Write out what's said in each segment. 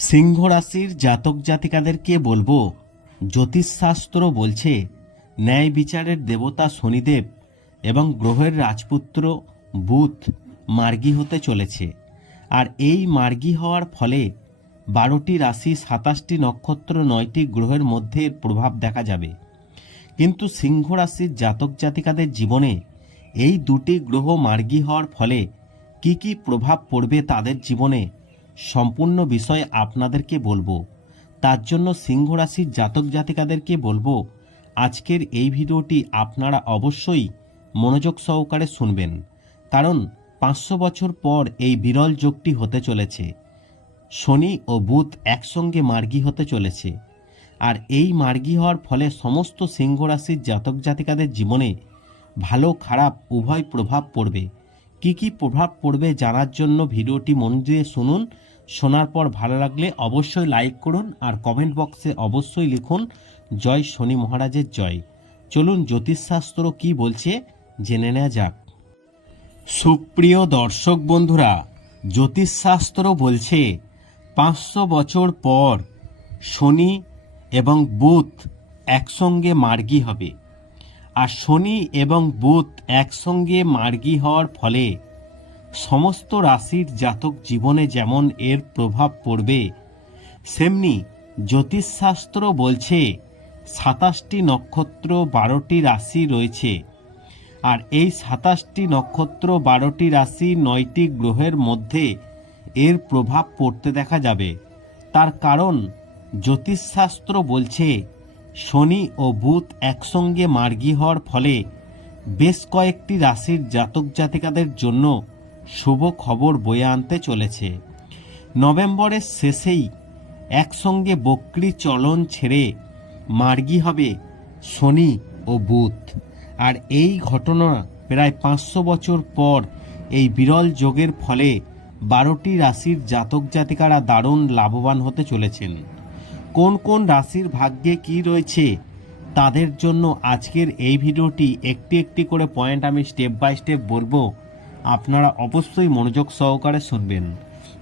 সিংহ রাশির জাতক জাতিকাদেরকে বলব, জ্যোতিষশাস্ত্র বলছে, ন্যায় বিচারের দেবতা শনিদেব এবং গ্রহের রাজপুত্র বুথ মার্গী হতে চলেছে। আর এই মার্গী হওয়ার ফলে বারোটি রাশি সাতাশটি নক্ষত্র নয়টি গ্রহের মধ্যে প্রভাব দেখা যাবে। কিন্তু সিংহ রাশির জাতক জাতিকাদের জীবনে এই দুটি গ্রহ মার্গী হওয়ার ফলে কি কি প্রভাব পড়বে তাদের জীবনে সম্পূর্ণ বিষয় আপনাদেরকে বলব। তার জন্য সিংহ রাশির জাতক জাতিকাদেরকে বলব, আজকের এই ভিডিওটি আপনারা অবশ্যই মনোযোগ সহকারে শুনবেন। কারণ পাঁচশো বছর পর এই বিরল যোগটি হতে চলেছে। শনি ও বুধ একসঙ্গে মার্গী হতে চলেছে। আর এই মার্গী হওয়ার ফলে সমস্ত সিংহ রাশির জাতক জাতিকাদের জীবনে ভালো, খারাপ, উভয় প্রভাব পড়বে। কি কি প্রভাব পড়বে জানার জন্য ভিডিওটি মন দিয়ে শুনুন। শোনার পর ভালো লাগলে অবশ্যই লাইক করুন আর কমেন্ট বক্সে অবশ্যই লিখুন, জয় শনি মহারাজের জয়। চলুন জ্যোতিষশাস্ত্র কি বলছে জেনে নেওয়া যাক। সুপ্রিয় দর্শক বন্ধুরা, জ্যোতিষশাস্ত্র বলছে, পাঁচশো বছর পর শনি এবং বুধ একসঙ্গে মার্গী হবে। আর শনি এবং বুধ একসঙ্গে মার্গী হওয়ার ফলে সমস্ত রাশির জাতক জীবনে যেমন এর প্রভাব পড়বে, সেমনি জ্যোতিষশাস্ত্র বলছে, সাতাশটি নক্ষত্র বারোটি রাশি রয়েছে। আর এই সাতাশটি নক্ষত্র বারোটি রাশি নয়টি গ্রহের মধ্যে এর প্রভাব পড়তে দেখা যাবে। তার কারণ জ্যোতিষশাস্ত্র বলছে, শনি ও বুধ একসঙ্গে মার্গী হওয়ার ফলে বেশ কয়েকটি রাশির জাতক জাতিকাদের জন্য শুভ খবর বয়ে আনতে চলেছে। নভেম্বরের শেষেই একসঙ্গে বক্রি চলন ছেড়ে মার্গী হবে শনি ও বুধ। আর এই ঘটনা প্রায় পাঁচশো বছর পর এই বিরল যোগের ফলে বারোটি রাশির জাতক জাতিকারা দারুণ লাভবান হতে চলেছেন। কোন কোন রাশির ভাগ্যে কি রয়েছে তাদের জন্য আজকের এই ভিডিওটি একটি একটি করে পয়েন্ট আমি স্টেপ বাই স্টেপ বলব। আপনারা অবশ্যই মনোযোগ সহকারে শুনবেন।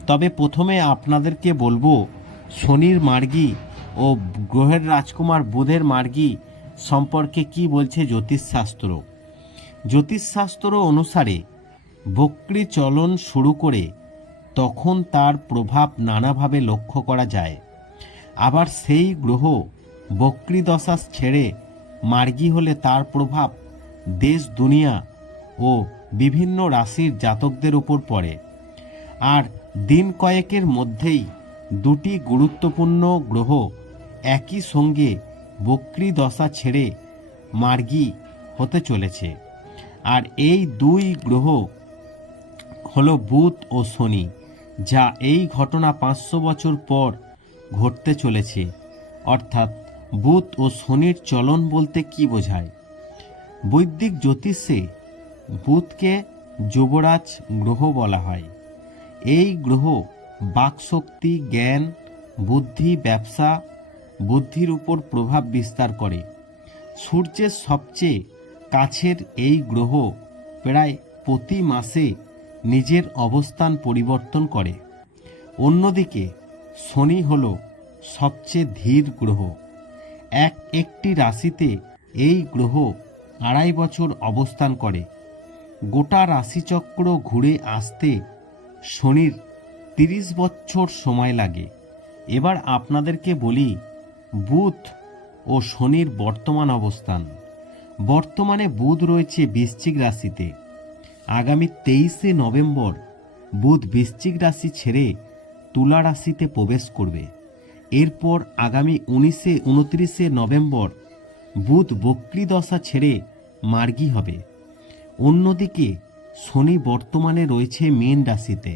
তবে প্রথমে আপনাদেরকে বলব, শনির মার্গী ও গ্রহের রাজকুমার বুধের মার্গী সম্পর্কে কি বলছে জ্যোতিষশাস্ত্র? জ্যোতিষশাস্ত্র অনুসারে বক্রি চলন শুরু করে তখন তার প্রভাব নানাভাবে লক্ষ্য করা যায়। আবার সেই গ্রহ বক্রি দশা ছেড়ে মার্গী হলে তার প্রভাব দেশ, দুনিয়া ও বিভিন্ন রাশির জাতকদের উপর পড়ে। আর দিন কয়েকের মধ্যেই দুটি গুরুত্বপূর্ণ গ্রহ একই সঙ্গে বক্রি দশা ছেড়ে মার্গী হতে চলেছে। আর এই দুই গ্রহ হলো বুধ ও শনি, যা এই ঘটনা পাঁচশো বছর পর ঘটতে চলেছে। অর্থাৎ বুধ ও শনির চলন বলতে কি বোঝায়? বৈদিক জ্যোতিষে বুধকে যুবরাজ গ্রহ বলা হয়। এই গ্রহ বাকশক্তি, জ্ঞান, বুদ্ধি, ব্যবসা, বুদ্ধির উপর প্রভাব বিস্তার করে। সূর্যের সবচেয়ে কাছের এই গ্রহ প্রায় প্রতি মাসে নিজের অবস্থান পরিবর্তন করে। অন্যদিকে শনি হল সবচেয়ে ধীর গ্রহ। এক একটি রাশিতে এই গ্রহ আড়াই বছর অবস্থান করে। গোটা রাশিচক্র ঘুরে আসতে শনির তিরিশ বছর সময় লাগে। এবার আপনাদেরকে বলি, বুধ ও শনির বর্তমান অবস্থান। বর্তমানে বুধ রয়েছে বৃশ্চিক রাশিতে। আগামী তেইশে নভেম্বর বুধ বৃশ্চিক রাশি ছেড়ে তুলা রাশিতে প্রবেশ করবে। এরপর আগামী উনিশে, উনত্রিশে নভেম্বর বুধ বক্রি দশা ছেড়ে মার্গী হবে। অন্যদিকে, শনি বর্তমানে রয়েছে মীন রাশিতে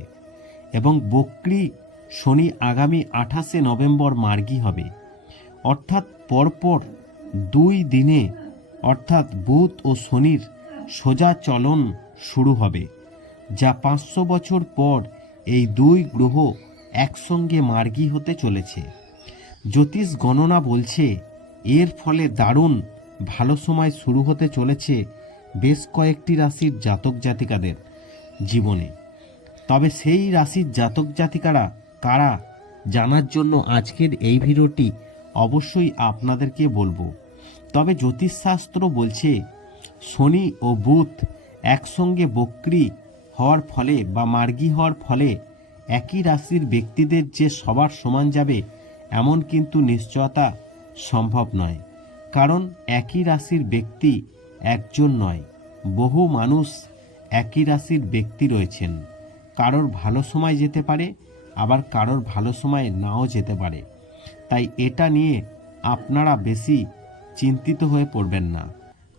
এবং বক্রি শনি আগামী আঠাশে নভেম্বর মার্গী হবে। অর্থাৎ পরপর দুই দিনে, অর্থাৎ বুধ ও শনির সোজা চলন শুরু হবে, যা পাঁচশো বছর পর এই দুই গ্রহ একসঙ্গে মার্গী হতে চলেছে। জ্যোতিষ গণনা বলছে, এর ফলে দারুণ ভালো সময় শুরু হতে চলেছে বেশ কয়েকটি রাশির জাতক জাতিকাদের জীবনে। তবে সেই রাশির জাতক জাতিকারা কারা জানার জন্য আজকের এই ভিডিওটি অবশ্যই আপনাদেরকে বলব। তবে জ্যোতিষশাস্ত্র বলছে, শনি ও বুধ একসঙ্গে বক্রি হওয়ার ফলে বা মার্গী হওয়ার ফলে একই রাশির ব্যক্তিদের যে সবার সমান যাবে এমন কিন্তু নিশ্চয়তা সম্ভব নয়। কারণ একই রাশির ব্যক্তি একজন নয়, বহু মানুষ একই রাশির ব্যক্তি রয়েছেন। কারোর ভালো সময় যেতে পারে, আবার কারোর ভালো সময় নাও যেতে পারে। তাই এটা নিয়ে আপনারা বেশি চিন্তিত হয়ে পড়বেন না।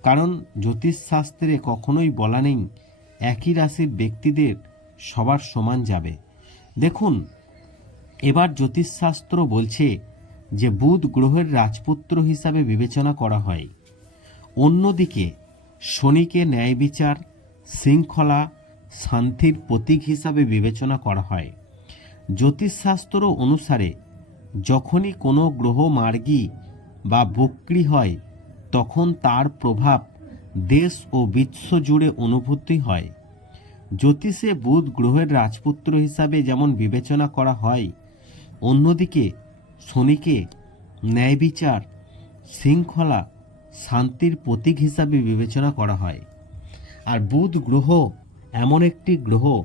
কারণ জ্যোতিষশাস্ত্রে কখনোই বলা নেই, একই রাশির ব্যক্তিদের সবার সমান যাবে। দেখুন, এবার জ্যোতিষশাস্ত্র বলছে যে, বুধ গ্রহের রাজপুত্র হিসাবে বিবেচনা করা হয়। অন্যদিকে, শনিকে ন্যায় বিচার, শৃঙ্খলা, শান্তির প্রতীক হিসাবে বিবেচনা করা হয়। জ্যোতিষশাস্ত্র অনুসারে, যখনই কোনো গ্রহ মার্গী বা বক্রি হয়, তখন তার প্রভাব দেশ ও বিশ্ব জুড়ে অনুভূতি হয়। জ্যোতিষে বুধ গ্রহের রাজপুত্র হিসাবে যেমন বিবেচনা করা হয়, অন্যদিকে শনিকে ন্যায় বিচার, শৃঙ্খলা শান্তির প্রতীক হিসাবে বিবেচনা করা হয়। আর বুধ গ্রহ এমন একটি গ্রহ,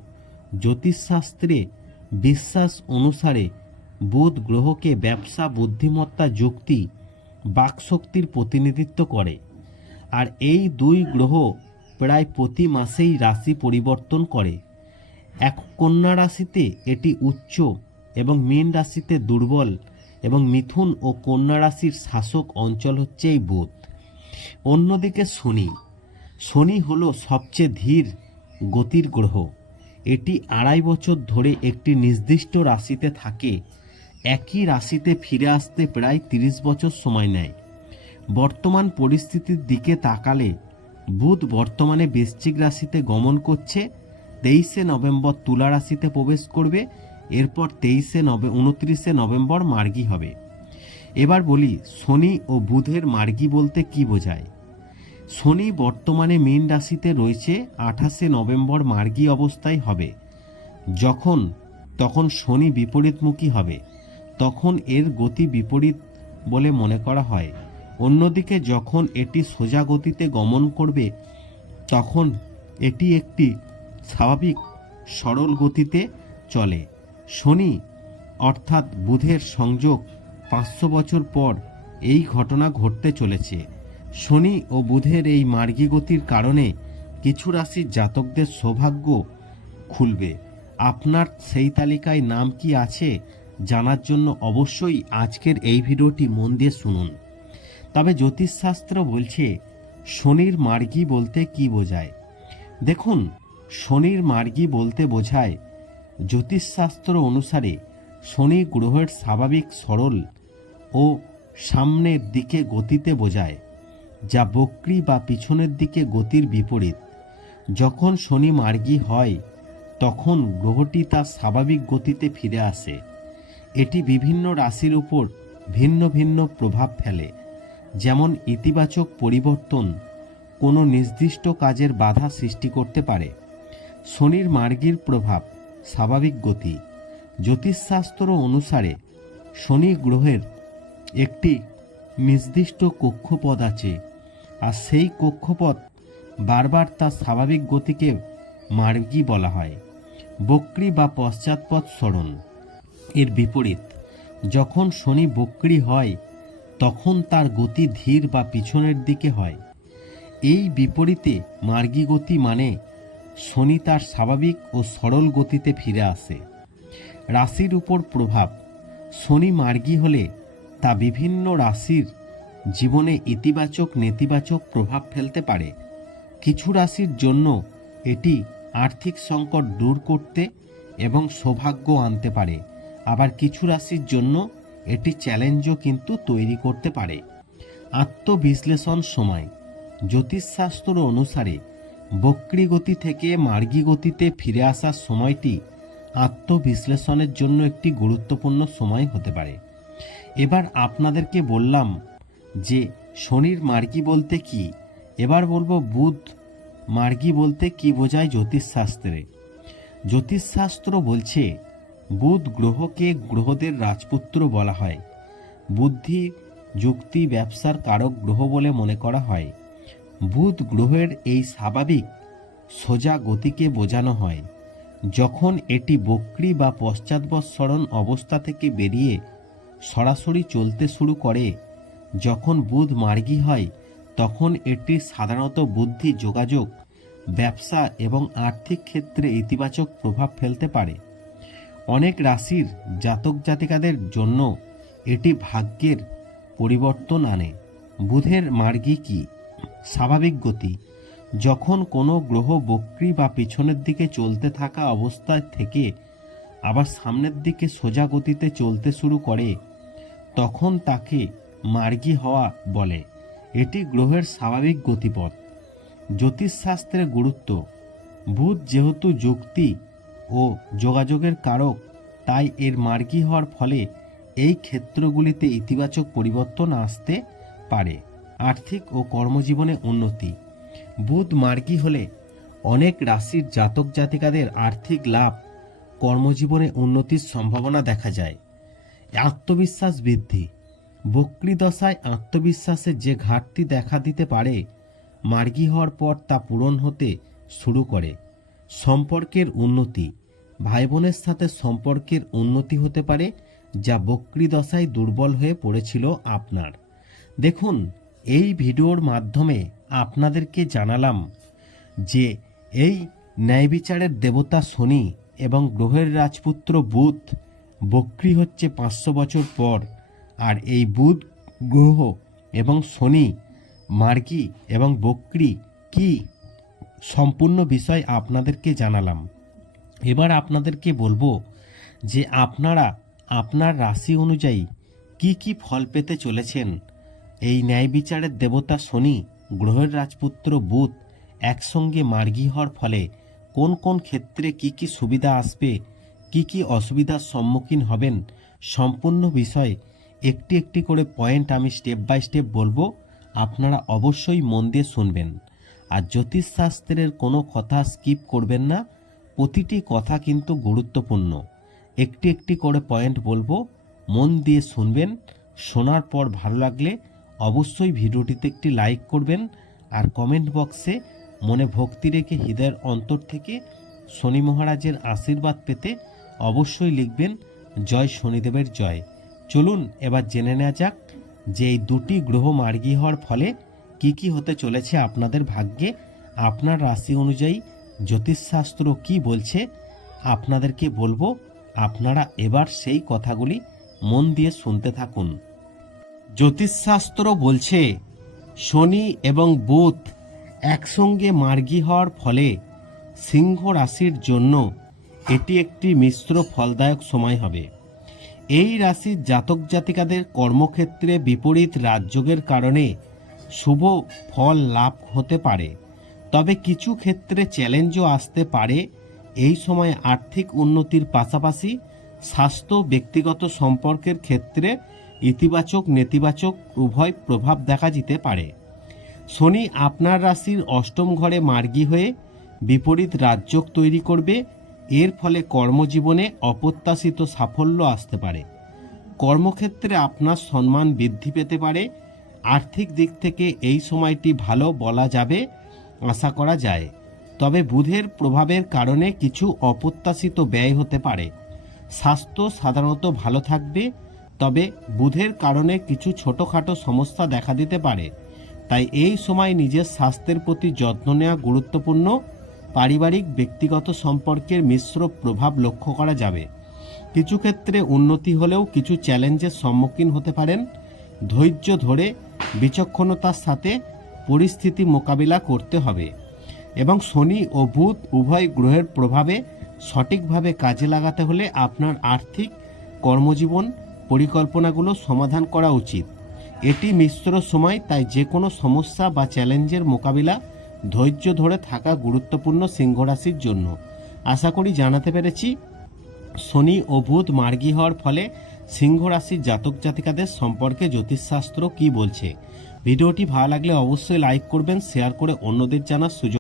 জ্যোতিষশাস্ত্রে বিশ্বাস অনুসারে বুধ গ্রহকে ব্যবসা, বুদ্ধিমত্তা, যুক্তি, বাকশক্তির প্রতিনিধিত্ব করে। আর এই দুই গ্রহ প্রায় প্রতি মাসেই রাশি পরিবর্তন করে। এক কন্যা রাশিতে এটি উচ্চ এবং মীন রাশিতে দুর্বল এবং মিথুন ও কন্যা রাশির শাসক অঞ্চল হচ্ছে এই বুধ। অন্যদিকে শনি। শনি হল সবচেয়ে ধীর গতির গ্রহ। এটি আড়াই বছর ধরে একটি নির্দিষ্ট রাশিতে থাকে। একই রাশিতে ফিরে আসতে প্রায় তিরিশ বছর সময় নেয়। বর্তমান পরিস্থিতির দিকে তাকালে বুধ বর্তমানে বৃশ্চিক রাশিতে গমন করছে, তেইশে নভেম্বর তুলা রাশিতে প্রবেশ করবে, এরপর তেইশে নভে, উনত্রিশে নভেম্বর মার্গী হবে। এবার বলি, শনি ও বুধের মার্গী বলতে কি বোঝায়? শনি বর্তমানে মীন রাশিতে রয়েছে, আঠাশে নভেম্বর মার্গী অবস্থায় হবে। যখন, তখন শনি বিপরীতমুখী হবে। তখন এর গতি বিপরীত বলে মনে করা হয়। অন্যদিকে যখন এটি সোজা গতিতে গমন করবে, তখন এটি একটি স্বাভাবিক সরল গতিতে চলে। শনি, অর্থাৎ বুধের সংযোগ পাঁচশো বছর পর এই ঘটনা ঘটতে চলেছে। শনি ও বুধের এই মার্গী গতির কারণে কিছু রাশির জাতকদের সৌভাগ্য খুলবে। আপনার সেই তালিকায় নাম কি আছে জানার জন্য অবশ্যই আজকের এই ভিডিওটি মন দিয়ে শুনুন। তবে জ্যোতিষশাস্ত্র বলছে, শনির মার্গী বলতে কি বোঝায়? দেখুন, শনির মার্গী বলতে বোঝায়, জ্যোতিষশাস্ত্র অনুসারে শনি গ্রহের স্বাভাবিক সরল ও সামনের দিকে গতিতে বোঝায়, যা বক্রি বা পিছনের দিকে গতির বিপরীত। যখন শনি মার্গী হয়, তখন গ্রহটি তার স্বাভাবিক গতিতে ফিরে আসে। এটি বিভিন্ন রাশির উপর ভিন্ন ভিন্ন প্রভাব ফেলে, যেমন ইতিবাচক পরিবর্তন কোনো নির্দিষ্ট কাজের বাধা সৃষ্টি করতে পারে। শনির মার্গীর প্রভাব স্বাভাবিক গতি। জ্যোতিষশাস্ত্র অনুসারে শনি গ্রহের একটি নির্দিষ্ট কক্ষপথ আছে, আর সেই কক্ষপথ বারবার তার স্বাভাবিক গতিকে মার্গী বলা হয়। বক্রি বা পশ্চাৎপদ সরণ এর বিপরীত, যখন শনি বক্রি হয়, তখন তার গতি ধীর বা পিছনের দিকে হয়। এই বিপরীতে মার্গী গতি মানে শনি তার স্বাভাবিক ও সরল গতিতে ফিরে আসে। রাশির উপর প্রভাব, শনি মার্গী হলে তা বিভিন্ন রাশির জীবনে ইতিবাচক, নেতিবাচক প্রভাব ফেলতে পারে। কিছু রাশির জন্য এটি আর্থিক সংকট দূর করতে এবং সৌভাগ্য আনতে পারে। আবার কিছু রাশির জন্য এটি চ্যালেঞ্জও কিন্তু তৈরি করতে পারে। আত্মবিশ্লেষণ সময়। জ্যোতিষশাস্ত্র অনুসারে বক্রি গতি থেকে মার্গী গতিতে ফিরে আসার সময়টি আত্মবিশ্লেষণের জন্য একটি গুরুত্বপূর্ণ সময় হতে পারে। এবার আপনাদেরকে বললাম যে শনির মার্গী বলতে কি? এবার বলব বুধ মার্গী বলতে কি বোঝায় জ্যোতিষশাস্ত্রে? জ্যোতিষশাস্ত্র বলছে, বুধ গ্রহকে গ্রহদের রাজপুত্র বলা হয়। বুদ্ধি, যুক্তি, ব্যবসার কারক গ্রহ বলে মনে করা হয়। বুধ গ্রহের এই স্বাভাবিক, সোজা গতিকে বোঝানো হয়। যখন এটি বক্রি বা পশ্চাৎবৎসরণ অবস্থা থেকে বেরিয়ে সরাসরি চলতে শুরু করে। যখন বুধ মার্গী হয়, তখন এটি সাধারণত বুদ্ধি যোগাযোগ, ব্যবসা এবং আর্থিক ক্ষেত্রে ইতিবাচক প্রভাব ফেলতে পারে। অনেক রাশির জাতক জাতিকাদের জন্য এটি ভাগ্যের পরিবর্তন আনে। বুধের মার্গী কি? স্বাভাবিক গতি। যখন কোনো গ্রহ বক্রি বা পিছনের দিকে চলতে থাকা অবস্থায় থেকে আবার সামনের দিকে সোজা গতিতে চলতে শুরু করে তখন তাকে মার্গী হওয়া বলে। এটি গ্রহের স্বাভাবিক গতিপথ। জ্যোতিষশাস্ত্রের গুরুত্ব। বুধ যেহেতু যুক্তি ও যোগাযোগের কারক, তাই এর মার্গী হওয়ার ফলে এই ক্ষেত্রগুলিতে ইতিবাচক পরিবর্তন আসতে পারে, আর্থিক ও কর্মজীবনে উন্নতি। বুধ মার্গী হলে অনেক রাশির জাতক জাতিকাদের আর্থিক লাভ, কর্মজীবনে উন্নতির সম্ভাবনা দেখা যায়। আত্মবিশ্বাস বৃদ্ধি। বক্রি দশায় আত্মবিশ্বাসের যে ঘাটতি দেখা দিতে পারে, মার্গী হওয়ার পর তা পূরণ হতে শুরু করে। সম্পর্কের উন্নতি। ভাই বোনের সাথে সম্পর্কের উন্নতি হতে পারে, যা বক্রি দশায় দুর্বল হয়ে পড়েছিল আপনার। দেখুন, এই ভিডিওর মাধ্যমে আপনাদেরকে জানালাম যে, এই ন্যায় বিচারের দেবতা শনি এবং গ্রহের রাজপুত্র বুধ বক্রি হচ্ছে পাঁচশো বছর পর, আর এই বুধ, গ্রহ এবং শনি মার্গী এবং বক্রি কি সম্পূর্ণ বিষয় আপনাদেরকে জানালাম। এবার আপনাদেরকে বলব যে আপনারা আপনার রাশি অনুযায়ী কি কি ফল পেতে চলেছেন। এই ন্যায় বিচারের দেবতা শনি, গ্রহের রাজপুত্র বুধ একসঙ্গে মার্গী হওয়ার ফলে কোন কোন ক্ষেত্রে কি কি সুবিধা আসবে কি কি অসুবিধার সম্মুখীন হবেন সম্পূর্ণ বিষয়ে একটি একটি করে পয়েন্ট আমি স্টেপ বাই স্টেপ বলব। আপনারা অবশ্যই মন দিয়ে শুনবেন। আর জ্যোতিষশাস্ত্রের কোনো কথা স্কিপ করবেন না। প্রতিটি কথা কিন্তু গুরুত্বপূর্ণ। একটি একটি করে পয়েন্ট বলব, মন দিয়ে শুনবেন। শোনার পর ভালো লাগলে অবশ্যই ভিডিওটিতে একটি লাইক করবেন। আর কমেন্ট বক্সে মনে ভক্তি রেখে হৃদয়ের অন্তর থেকে শনি মহারাজের আশীর্বাদ পেতে অবশ্যই লিখবেন, জয় শনিদেবের জয়। চলুন, এবার জেনে নেওয়া যাক যে এই দুটি গ্রহ মার্গী হওয়ার ফলে কি কি হতে চলেছে আপনাদের ভাগ্যে। আপনার রাশি অনুযায়ী জ্যোতিষশাস্ত্র কি বলছে, আপনাদেরকে বলব, আপনারা এবার সেই কথাগুলি মন দিয়ে শুনতে থাকুন। জ্যোতিষশাস্ত্র বলছে, শনি এবং বুধ একসঙ্গে মার্গী হওয়ার ফলে সিংহ রাশির জন্য এটি একটি মিশ্র ফলদায়ক সময় হবে। এই রাশির জাতক জাতিকাদের কর্মক্ষেত্রে বিপরীত রাজযোগের কারণে শুভ ফল লাভ হতে পারে। তবে কিছু ক্ষেত্রে চ্যালেঞ্জও আসতে পারে। এই সময় আর্থিক উন্নতির পাশাপাশি স্বাস্থ্য, ব্যক্তিগত সম্পর্কের ক্ষেত্রে ইতিবাচক, নেতিবাচক উভয় প্রভাব দেখা যেতে পারে। শনি আপনার রাশির অষ্টম ঘরে মার্গী হয়ে বিপরীত রাজযোগ তৈরি করবে এর ফলে কর্মজীবনে অপ্রত্যাশিত সাফল্য আসতে পারে। কর্মক্ষেত্রে আপনার সম্মান বৃদ্ধি পেতে পারে। আর্থিক দিক থেকে এই সময়টি ভালো বলা যাবে, আশা করা যায়। তবে বুধের প্রভাবের কারণে কিছু অপ্রত্যাশিত ব্যয় হতে পারে। স্বাস্থ্য সাধারণত ভালো থাকবে, তবে বুধের কারণে কিছু ছোটোখাটো সমস্যা দেখা দিতে পারে। তাই এই সময় নিজের স্বাস্থ্যের প্রতি যত্ন নেওয়া গুরুত্বপূর্ণ। পারিবারিক ব্যক্তিগত সম্পর্কের মিশ্র প্রভাব লক্ষ্য করা যাবে। কিছু ক্ষেত্রে উন্নতি হলেও কিছু চ্যালেঞ্জের সম্মুখীন হতে পারেন। ধৈর্য ধরে বিচক্ষণতার সাথে পরিস্থিতি মোকাবিলা করতে হবে এবং শনি ও বুধ উভয় গ্রহের প্রভাবে সঠিকভাবে কাজে লাগাতে হলে আপনার আর্থিক কর্মজীবন পরিকল্পনাগুলো সমাধান করা উচিত। এটি মিশ্র সময়, তাই যে কোনো সমস্যা বা চ্যালেঞ্জের মোকাবিলা ধৈর্য ধরে থাকা গুরুত্বপূর্ণ সিংহ রাশির জন্য। আশা করি জানাতে পেরেছি। শনি ও বুধ মার্গী হওয়ার ফলে সিংহ রাশির জাতক জাতিকাদের সম্পর্কে জ্যোতিষশাস্ত্র কি বলছে। ভিডিওটি ভালো লাগলে অবশ্যই লাইক করবেন, শেয়ার করে অন্যদের জানার সুযোগ